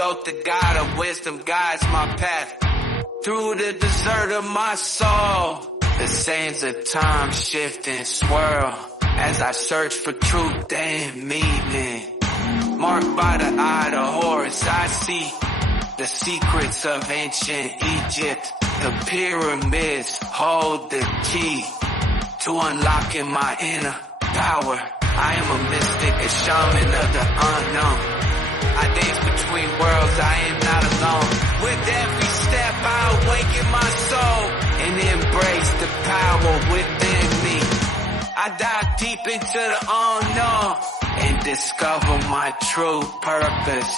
Thoth, the God of wisdom, guides my path through the desert of my soul. The sands of time shift and swirl as I search for truth and meaning. Marked by the eye of Horus, I see the secrets of ancient Egypt. The pyramids hold the key to unlocking my inner power. I am a mystic, a shaman of the unknown. I dance between worlds, I am not alone. With every step I awaken my soul and embrace the power within me. I dive deep into the unknown and discover my true purpose.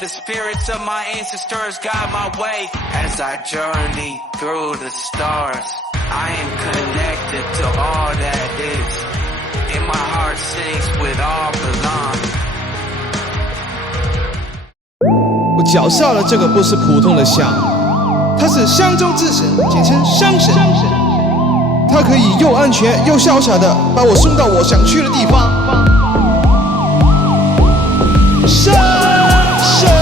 The spirits of my ancestors guide my way as I journey through the stars. I am connected to all that is, and my heart sings with all belong. 我脚下的这个不是普通的象，它是香中之神，简称香神。它可以又安全又潇洒的把我送到我想去的地方。香神。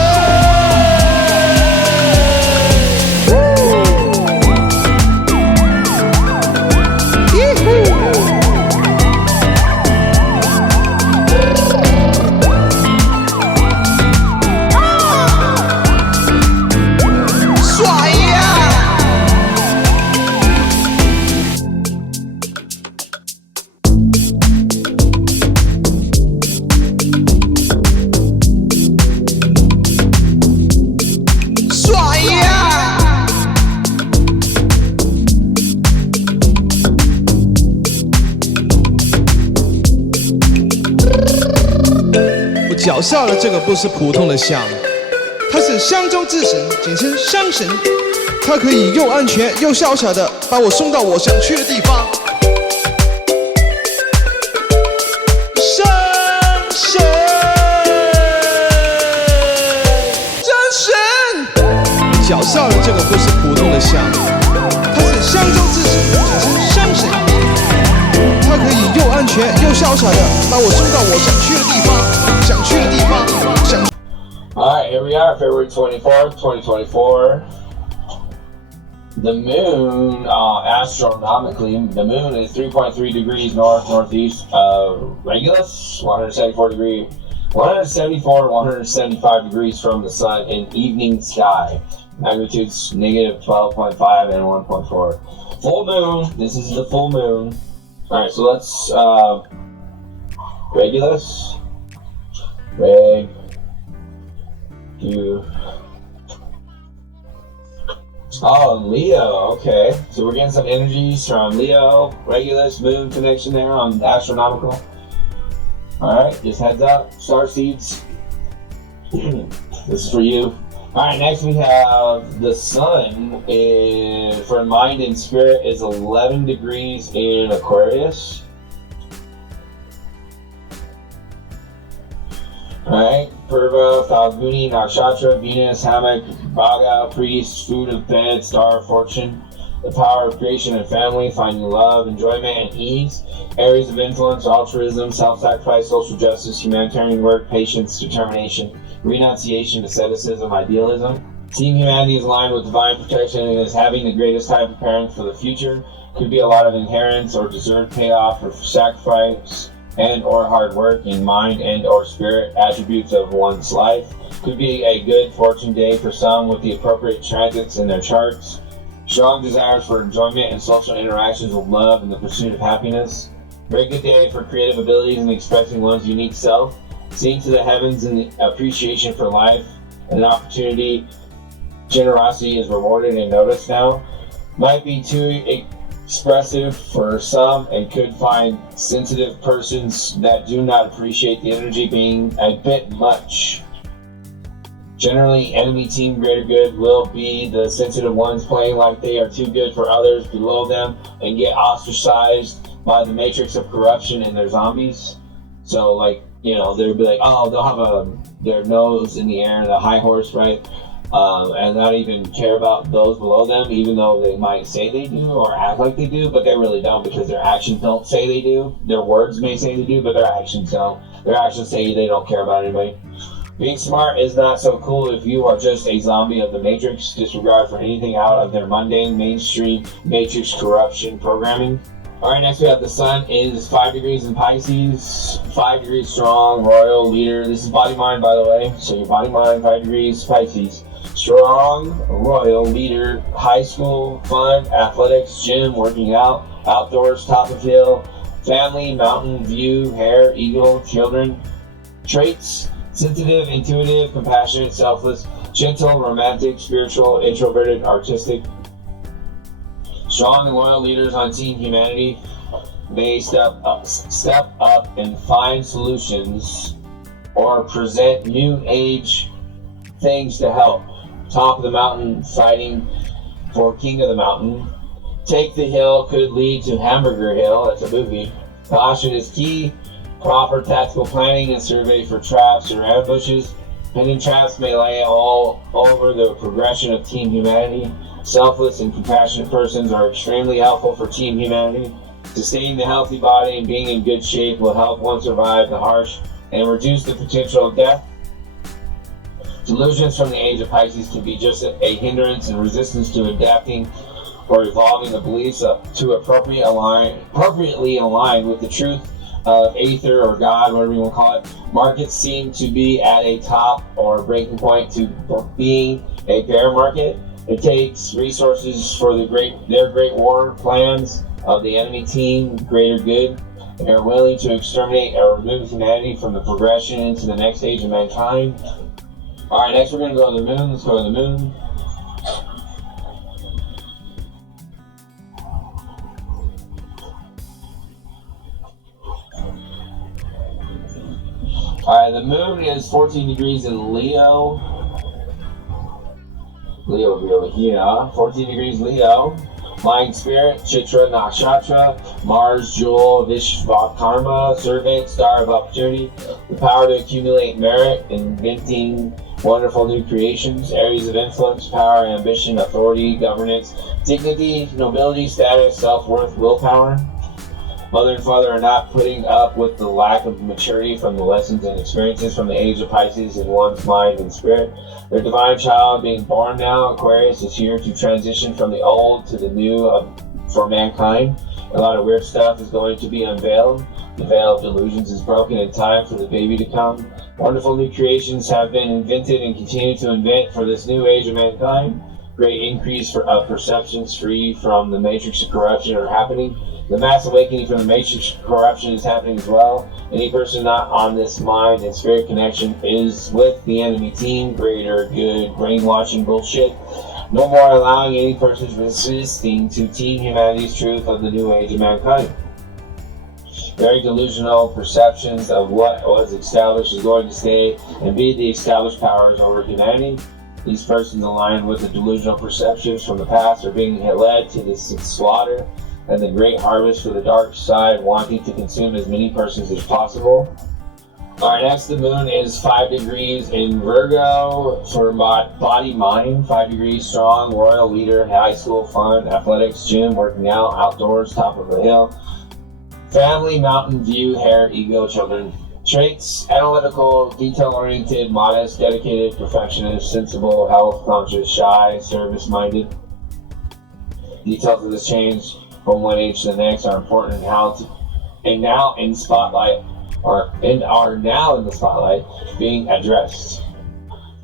脚下的这个不是普通的象，它是香中之神，简称香神。它可以又安全又潇洒的把我送到我想去的地方。香神，真神！脚下的这个不是普通的象，它是香中之神，简称香神。它可以又安全又潇洒的把我送到我想去的地方。Alright, here we are, February 24th, 2024. The moon, astronomically, the moon is 3.3 degrees north-northeast of Regulus, 175 degrees from the sun in evening sky. Magnitudes negative 12.5 and 1.4. Full moon, this is the full moon. Alright, so let's, Regulus. Leo, okay. So we're getting some energies from Leo, Regulus, moon connection there on Astronomical. Alright, just heads up, star seeds. This is for you. Alright, next we have the sun for mind and spirit is 11 degrees in Aquarius. Alright, Purva, Falguni, Nakshatra, Venus, Hammock, Bhaga, Priest, Food of Bed, Star of Fortune, the power of creation and family, finding love, enjoyment, and ease, areas of influence, altruism, self-sacrifice, social justice, humanitarian work, patience, determination, renunciation, asceticism, idealism. Seeing humanity is aligned with divine protection and is having the greatest time preparing for the future. Could be a lot of inheritance or deserved payoff for sacrifice and or hard work in mind and or spirit, attributes of one's life. Could be a good fortune day for some with the appropriate transits in their charts. Strong desires for enjoyment and social interactions with love and the pursuit of happiness. Very good day for creative abilities and expressing one's unique self. Seeing to the heavens and the appreciation for life and opportunity. Generosity is rewarded and noticed now. Might be too expressive for some and could find sensitive persons that do not appreciate the energy being a bit much. Generally, enemy team greater good will be the sensitive ones playing like they are too good for others below them and get ostracized by the matrix of corruption and their zombies. So like, you know, they'll be like, oh, they'll have their nose in the air, the high horse, right? And not even care about those below them, even though they might say they do or act like they do, but they really don't because their actions don't say they do. Their words may say they do, but their actions don't. Their actions say they don't care about anybody. Being smart is not so cool if you are just a zombie of the Matrix, disregard for anything out of their mundane, mainstream Matrix corruption programming. Alright, next we have the Sun is 5 degrees in Pisces, 5 degrees strong, royal leader. This is body mind, by the way. So your body mind, 5 degrees Pisces. Strong, royal leader, high school, fun, athletics, gym, working out, outdoors, top of hill, family, mountain view, hair, eagle, children. Traits: sensitive, intuitive, compassionate, selfless, gentle, romantic, spiritual, introverted, artistic. Strong and loyal leaders on Team Humanity may step up and find solutions or present new age things to help. Top of the mountain, fighting for King of the Mountain. Take the Hill could lead to Hamburger Hill. That's a movie. Caution is key. Proper tactical planning and survey for traps or ambushes. Hidden traps may lay all over the progression of Team Humanity. Selfless and compassionate persons are extremely helpful for Team Humanity. Sustaining the healthy body and being in good shape will help one survive the harsh and reduce the potential of death. Delusions from the age of Pisces can be just a hindrance and resistance to adapting or evolving the beliefs to appropriately align with the truth of Aether or God, whatever you want to call it. Markets seem to be at a top or breaking point to being a bear market. It takes resources for their great war plans of the enemy team, greater good. They are willing to exterminate or remove humanity from the progression into the next age of mankind. Alright, next we're going to go to the moon. Let's go to the moon. Alright, the moon is 14 degrees in Leo. Leo will be over here. 14 degrees Leo. Mind Spirit, Chitra Nakshatra, Mars, Jewel, Vishvakarma, Servant, Star of Opportunity. The power to accumulate merit, inventing wonderful new creations. Areas of influence, power, ambition, authority, governance, dignity, nobility, status, self-worth, willpower. Mother and father are not putting up with the lack of maturity from the lessons and experiences from the age of Pisces in one's mind and spirit. Their divine child being born now, Aquarius, is here to transition from the old to the new for mankind. A lot of weird stuff is going to be unveiled. The veil of delusions is broken in time for the baby to come. Wonderful new creations have been invented and continue to invent for this new age of mankind. Great increase of perceptions free from the matrix of corruption are happening. The mass awakening from the matrix of corruption is happening as well. Any person not on this mind and spirit connection is with the enemy team. Greater good brainwashing bullshit. No more allowing any persons resisting to Team Humanity's truth of the new age of mankind. Very delusional perceptions of what was established is going to stay and be the established powers over humanity. These persons aligned with the delusional perceptions from the past are being led to this slaughter and the great harvest for the dark side, wanting to consume as many persons as possible. Alright, next the moon is 5 degrees in Virgo for body, mind, 5 degrees strong, royal leader, high school, fun, athletics, gym, working out, outdoors, top of the hill. Family, mountain view, hair, ego, children. Traits: analytical, detail-oriented, modest, dedicated, perfectionist, sensible, health-conscious, shy, service-minded. Details of this change from one age to the next are important and now in the spotlight being addressed.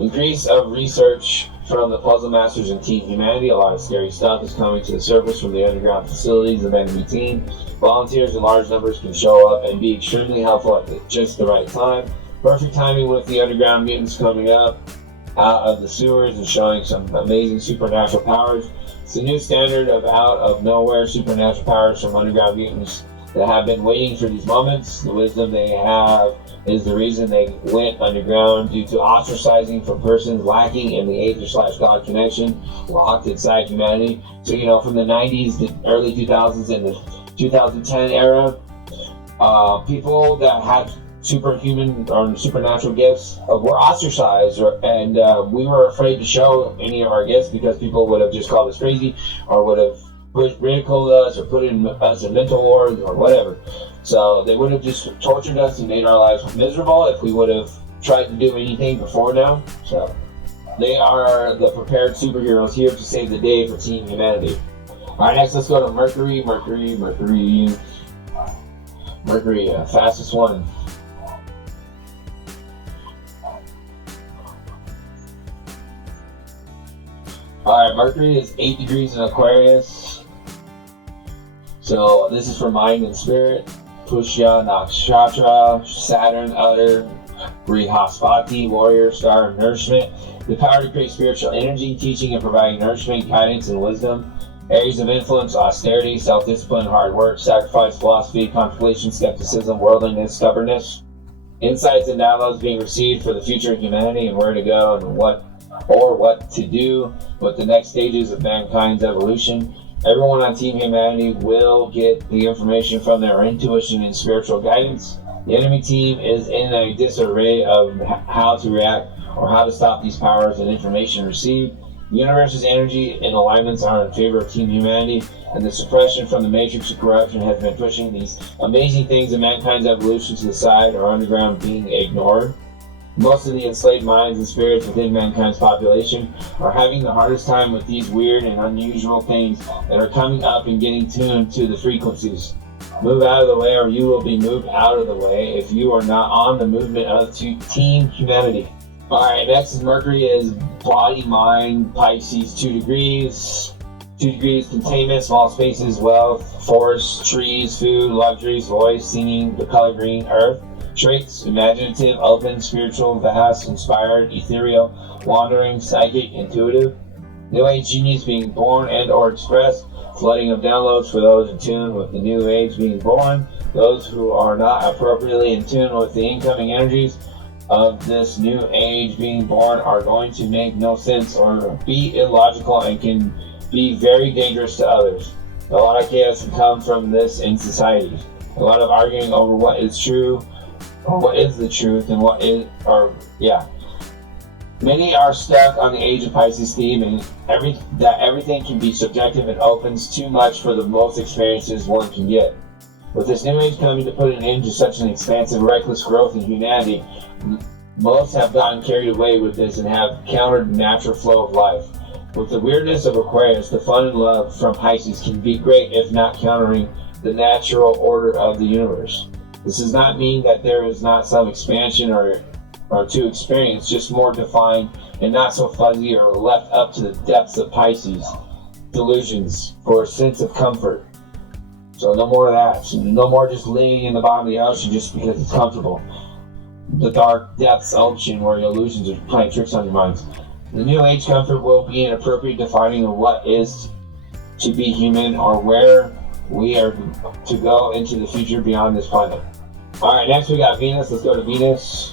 Increase of research from the puzzle masters and Team Humanity. A lot of scary stuff is coming to the surface from the underground facilities of enemy team. Volunteers in large numbers can show up and be extremely helpful at just the right time. Perfect timing with the underground mutants coming up out of the sewers and showing some amazing supernatural powers. It's a new standard of out of nowhere supernatural powers from underground mutants that have been waiting for these moments. The wisdom they have is the reason they went underground, due to ostracizing from persons lacking in the Aether/God connection, locked inside humanity. So, from the 90s, the early 2000s, and the 2010 era, people that had superhuman or supernatural gifts were ostracized, and we were afraid to show any of our gifts because people would have just called us crazy or would have ridiculed us or put us in mental wards or whatever. So they would have just tortured us and made our lives miserable if we would have tried to do anything before now. So they are the prepared superheroes here to save the day for Team Humanity. Alright, next let's go to Mercury, fastest one. Alright, Mercury is 8 degrees in Aquarius. So this is for mind and spirit. Pushya Nakshatra, Saturn, Utter, Brihaspati, warrior, star of nourishment. The power to create spiritual energy, teaching and providing nourishment, guidance, and wisdom. Areas of influence, austerity, self-discipline, hard work, sacrifice, philosophy, contemplation, skepticism, worldliness, stubbornness. Insights and downloads being received for the future of humanity and where to go and what to do with the next stages of mankind's evolution. Everyone on Team Humanity will get the information from their intuition and spiritual guidance. The enemy team is in a disarray of how to react or how to stop these powers and information received. The universe's energy and alignments are in favor of Team Humanity, and the suppression from the matrix of corruption has been pushing these amazing things in mankind's evolution to the side or underground, being ignored. Most of the enslaved minds and spirits within mankind's population are having the hardest time with these weird and unusual things that are coming up and getting tuned to the frequencies. Move out of the way or you will be moved out of the way if you are not on the movement of Team Humanity. Alright, next is Mercury is body, mind, Pisces, 2 degrees. 2 degrees containment, small spaces, wealth, forests, trees, food, luxuries, voice, singing, the color green, earth. Traits, imaginative, open, spiritual, vast, inspired, ethereal, wandering, psychic, intuitive. New Age genius being born and or expressed. Flooding of downloads for those in tune with the New Age being born. Those who are not appropriately in tune with the incoming energies of this New Age being born are going to make no sense or be illogical and can be very dangerous to others. A lot of chaos can come from this in society. A lot of arguing over what is true or what is the truth and what is, Many are stuck on the age of Pisces theme and everything can be subjective and opens too much for the most experiences one can get. With this new age coming to put an end to such an expansive, reckless growth in humanity, most have gotten carried away with this and have countered the natural flow of life. With the weirdness of Aquarius, the fun and love from Pisces can be great if not countering the natural order of the universe. This does not mean that there is not some expansion or to experience, just more defined and not so fuzzy or left up to the depths of Pisces delusions for a sense of comfort. So no more of that. So no more just laying in the bottom of the ocean just because it's comfortable. The dark depths ocean where the illusions are playing tricks on your minds. The New Age comfort will be an appropriate defining of what is to be human or where we are to go into the future beyond this planet. Alright, next we got Venus. Let's go to Venus.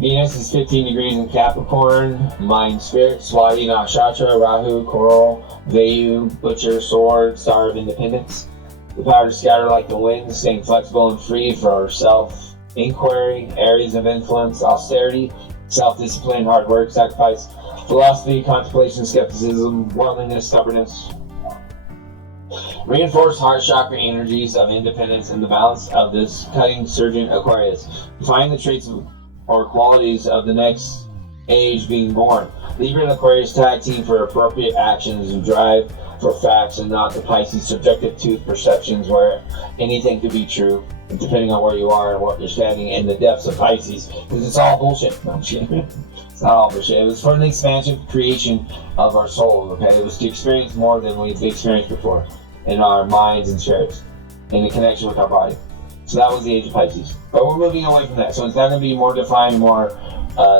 Venus is 15 degrees in Capricorn, mind, spirit, Swati, Nakshatra, Rahu, Coral, Vayu, Butcher, Sword, Star of Independence. The power to scatter like the wind, staying flexible and free for self-inquiry, areas of influence, austerity, self-discipline, hard work, sacrifice, philosophy, contemplation, skepticism, worldliness, stubbornness. Reinforce heart chakra energies of independence and the balance of this cutting surging Aquarius. Find the traits or qualities of the next age being born. Libra and Aquarius tag team for appropriate actions and drive for facts and not the Pisces subjective truth perceptions where anything could be true depending on where you are and what you're standing in the depths of Pisces, because it's all bullshit. No, it's not all bullshit. It was for the expansive creation of our soul, okay? It was to experience more than we've experienced before in our minds and spirits, in the connection with our body. So that was the age of Pisces. But we're moving away from that. So it's not going to be more defined, more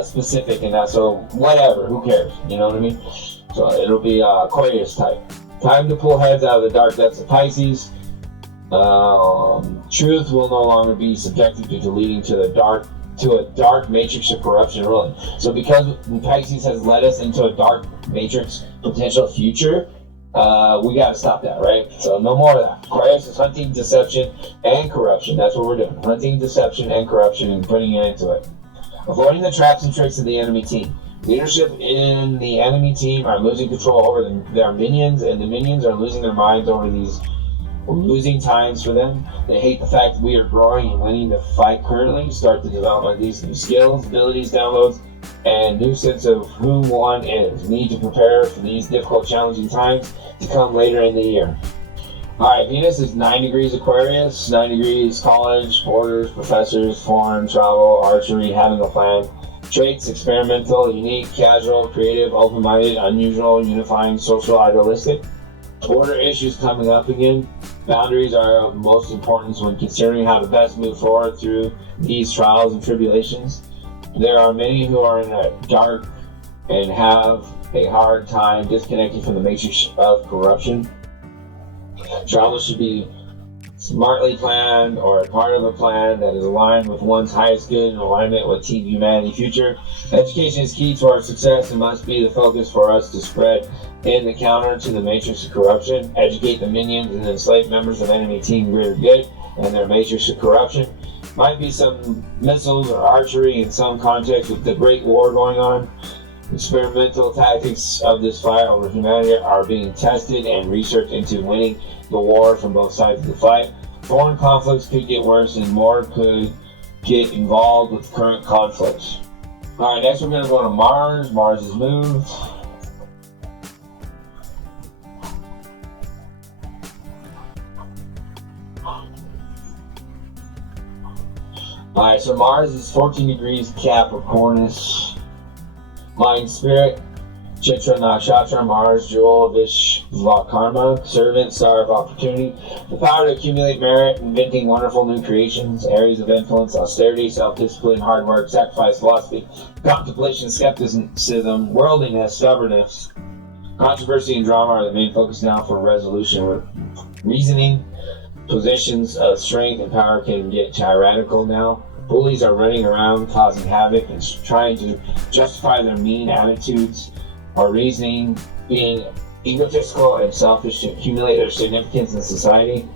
specific and that. So whatever, who cares? You know what I mean? So it'll be Aquarius type. Time to pull heads out of the dark depths of Pisces. Truth will no longer be subjected to leading to a dark matrix of corruption ruling. So because Pisces has led us into a dark matrix potential future, we got to stop that, right? So no more of that. Aquarius is hunting deception and corruption. That's what we're doing. Hunting deception and corruption and putting it into it. Avoiding the traps and tricks of the enemy team. Leadership in the enemy team are losing control over their minions, and the minions are losing their minds over these losing times for them. They hate the fact that we are growing and winning the fight currently. Start the development of these new skills, abilities, downloads, and new sense of who one is. Need to prepare for these difficult, challenging times to come later in the year. Alright, Venus is 9 degrees Aquarius, 9 degrees college, borders, professors, foreign, travel, archery, having a plan. Traits, experimental, unique, casual, creative, open-minded, unusual, unifying, social, idealistic. Border issues coming up again. Boundaries are of most importance when considering how to best move forward through these trials and tribulations. There are many who are in a dark and have a hard time disconnecting from the matrix of corruption. Travel should be smartly planned or a part of a plan that is aligned with one's highest good in alignment with Team Humanity future. Education is key to our success and must be the focus for us to spread in the counter to the matrix of corruption. Educate the minions and enslaved members of enemy Team Greater Good and their matrix of corruption. Might be some missiles or archery in some context with the Great War going on. Experimental tactics of this fight over humanity are being tested and researched into winning the war from both sides of the fight. Foreign conflicts could get worse and more could get involved with current conflicts. Alright, next we're going to go to Mars. Mars is moved. Alright, so Mars is 14 degrees Capricornus. Mind, spirit, Chitra Nakshatra, Mars, Jewel, Vishvakarma, servant, star of opportunity, the power to accumulate merit, inventing wonderful new creations, areas of influence, austerity, self-discipline, hard work, sacrifice, philosophy, contemplation, skepticism, worldliness, stubbornness. Controversy and drama are the main focus now for resolution. Reasoning, positions of strength and power can get tyrannical now. Bullies are running around causing havoc and trying to justify their mean attitudes or reasoning, being egotistical and selfish to accumulate their significance in society.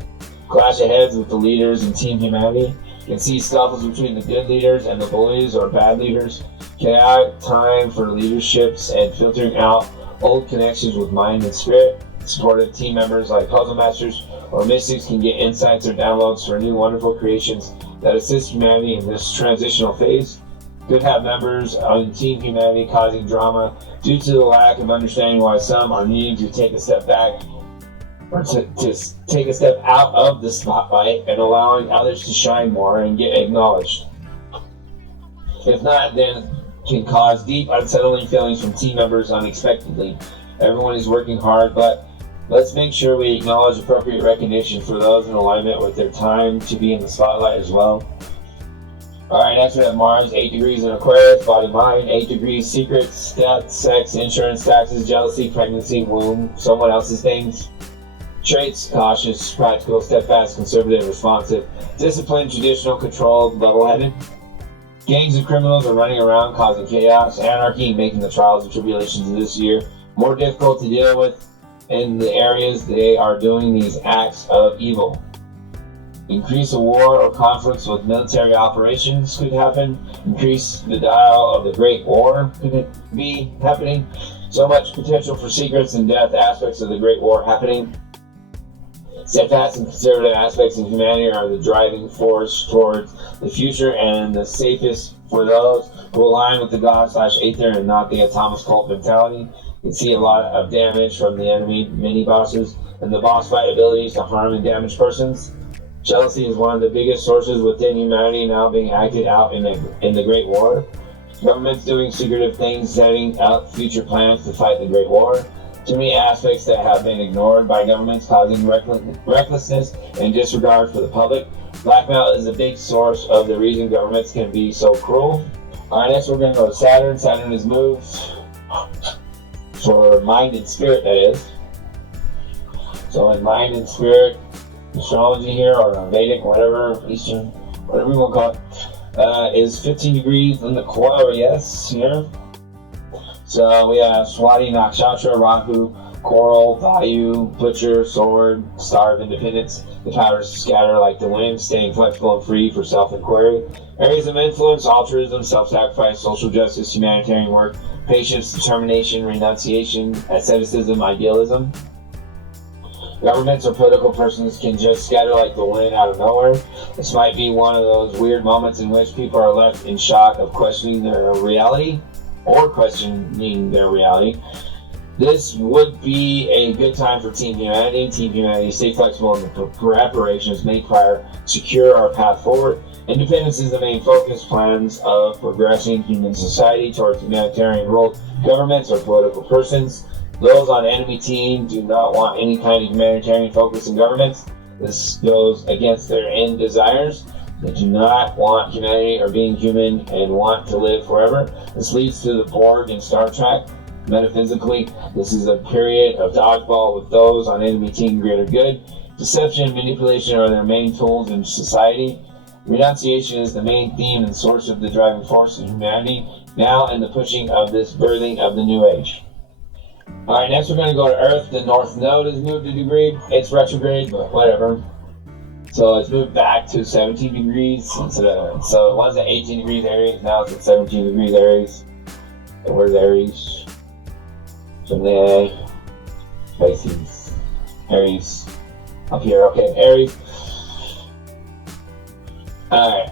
Clash of heads with the leaders in Team Humanity. You can see scuffles between the good leaders and the bullies or bad leaders. Chaotic time for leaderships and filtering out old connections with mind and spirit. Supportive team members like puzzle masters or mystics can get insights or downloads for new wonderful creations that assist humanity in this transitional phase. Could have members on Team Humanity causing drama due to the lack of understanding why some are needing to take a step back or to take a step out of the spotlight and allowing others to shine more and get acknowledged. If not, then can cause deep unsettling feelings from team members unexpectedly. Everyone is working hard, but let's make sure we acknowledge appropriate recognition for those in alignment with their time to be in the spotlight as well. Alright, next we have Mars, 8 degrees in Aquarius, body mind, 8 degrees secrets, death, sex, insurance, taxes, jealousy, pregnancy, womb, someone else's things. Traits, cautious, practical, steadfast, conservative, responsive, disciplined, traditional, controlled, level-headed. Gangs of criminals are running around causing chaos, anarchy, making the trials and tribulations of this year more difficult to deal with in the areas they are doing these acts of evil. Increase of war or conflicts with military operations could happen. Increase the dial of the Great War could be happening. So much potential for secrets and death aspects of the Great War happening. Steadfast and conservative aspects of humanity are the driving force towards the future and the safest for those who align with the God/Aether and not the Atomic cult mentality. You can see a lot of damage from the enemy mini-bosses and the boss fight abilities to harm and damage persons. Jealousy is one of the biggest sources within humanity now being acted out in the Great War. Governments doing secretive things, setting up future plans to fight the Great War. Too many aspects that have been ignored by governments causing recklessness and disregard for the public. Blackmail is a big source of the reason governments can be so cruel. Alright, next we're going to go to Saturn. Saturn is moved for mind and spirit, that is. So in mind and spirit, astrology here, or Vedic, whatever, Eastern, whatever you want to call it, is 15 degrees in the Aquarius here. So we have Swati Nakshatra, Rahu, coral, value, butcher, sword, star of independence. The power to scatter like the wind, staying flexible and free for self-inquiry. Areas of influence, altruism, self-sacrifice, social justice, humanitarian work, patience, determination, renunciation, asceticism, idealism. Governments or political persons can just scatter like the wind out of nowhere. This might be one of those weird moments in which people are left in shock of questioning their reality or questioning their reality. This would be a good time for Team Humanity. Team Humanity, stay flexible in the preparations made prior, secure our path forward. Independence is the main focus. Plans of progressing human society towards humanitarian ruled governments or political persons. Those on enemy team do not want any kind of humanitarian focus in governments. This goes against their end desires. They do not want humanity or being human and want to live forever. This leads to the Borg in Star Trek. Metaphysically, this is a period of dodgeball with those on enemy team greater good. Deception and manipulation are their main tools in society. Renunciation is the main theme and source of the driving force of humanity now and the pushing of this birthing of the new age. Alright, next we're going to go to Earth. The North Node has moved a degree. It's retrograde, but whatever. So it's moved back to 17 degrees. So it was at 18 degrees Aries, now it's at 17 degrees Aries. So where's Aries? Gemini, Pisces, Aries. Up here, okay, Aries. Alright.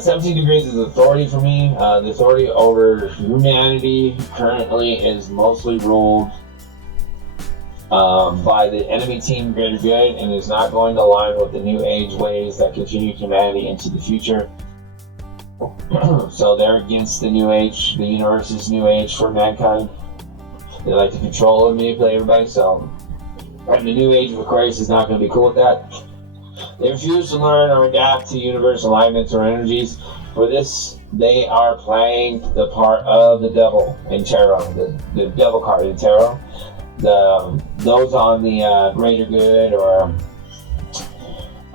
17 degrees is authority for me. The authority over humanity currently is mostly ruled by the enemy team greater good and is not going to align with the new age ways that continue humanity into the future. So they're against the new age, the universe's new age for mankind. They like to control and manipulate everybody, so the new age of Aquarius is not going to be cool with that. They refuse to learn or adapt to universe alignments or energies. For this, they are playing the part of the devil in tarot, the devil card in tarot. Those on the greater good or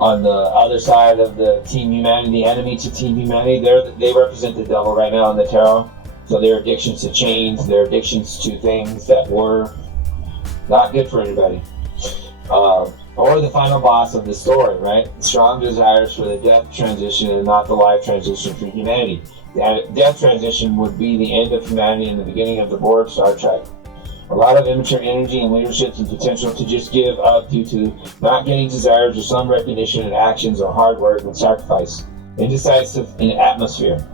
on the other side of the Team Humanity, the enemy to Team Humanity, they represent the devil right now in the tarot. So their addictions to chains, their addictions to things that were not good for anybody. Or the final boss of the story, right? Strong desires for the death transition and not the life transition for humanity. The death transition would be the end of humanity and the beginning of the Borg Star Trek. A lot of immature energy and leadership and potential to just give up due to not getting desires or some recognition in actions or hard work and sacrifice. Indecisive in atmosphere.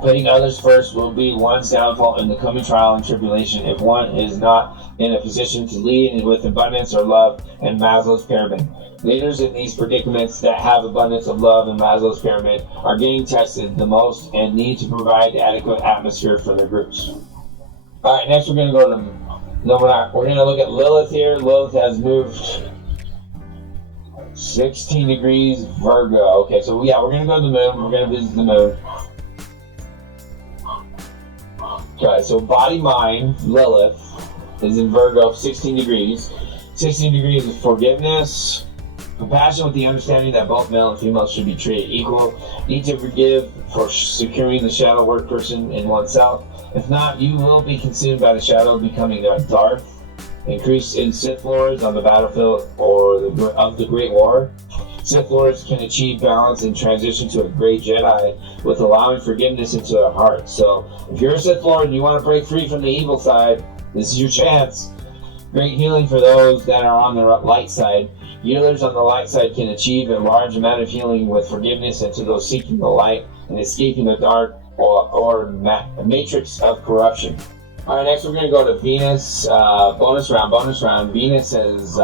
Putting others first will be one's downfall in the coming trial and tribulation if one is not in a position to lead with abundance or love and Maslow's pyramid. Leaders in these predicaments that have abundance of love and Maslow's pyramid are getting tested the most and need to provide adequate atmosphere for their groups. Alright, next we're going to go to we're going to look at Lilith here. Lilith has moved 16 degrees Virgo. Okay, so yeah, we're going to go to the moon. We're going to visit the moon. Okay, so body, mind, Lilith is in Virgo, 16 degrees. 16 degrees is forgiveness, compassion with the understanding that both male and female should be treated equal. Need to forgive for securing the shadow work person in oneself. If not, you will be consumed by the shadow, becoming a Darth. Increase in Sith Lords on the battlefield of the Great War. Sith Lords can achieve balance and transition to a great Jedi with allowing forgiveness into their heart. So, if you're a Sith Lord and you want to break free from the evil side, this is your chance. Great healing for those that are on the light side. Healers on the light side can achieve a large amount of healing with forgiveness and to those seeking the light and escaping the dark or matrix of corruption. Alright, next we're going to go to Venus. Bonus round. Venus has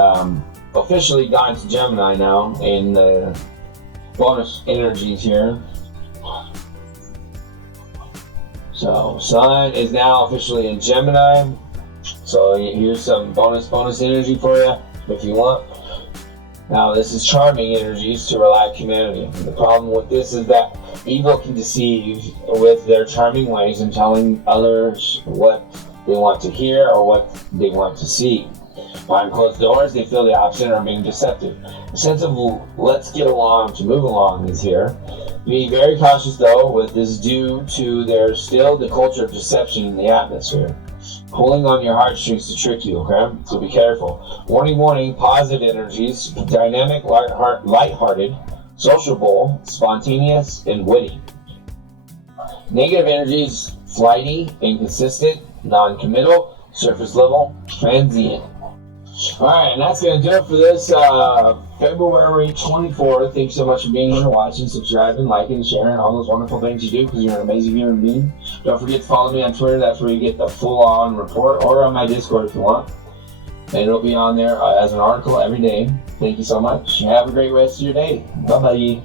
officially gone to Gemini now in the bonus energies here. So, Sun is now officially in Gemini. So here's some bonus energy for you if you want. Now this is charming energies to relax humanity. The problem with this is that evil can deceive with their charming ways and telling others what they want to hear or what they want to see. Behind closed doors, they feel the opposite and are being deceptive. A sense of let's get along to move along is here. Be very cautious though with this due to there's still the culture of deception in the atmosphere. pulling on your heartstrings to trick you, okay? So be careful. Warning, warning, positive energies, dynamic, lighthearted, sociable, spontaneous, and witty. Negative energies, flighty, inconsistent, non-committal, surface level, transient. Alright, and that's going to do it for this February 24th. Thanks so much for being here, watching, subscribing, liking, sharing, all those wonderful things you do, because you're an amazing human being. Don't forget to follow me on Twitter. That's where you get the full-on report, or on my Discord if you want. And it'll be on there as an article every day. Thank you so much. Have a great rest of your day. Bye-bye.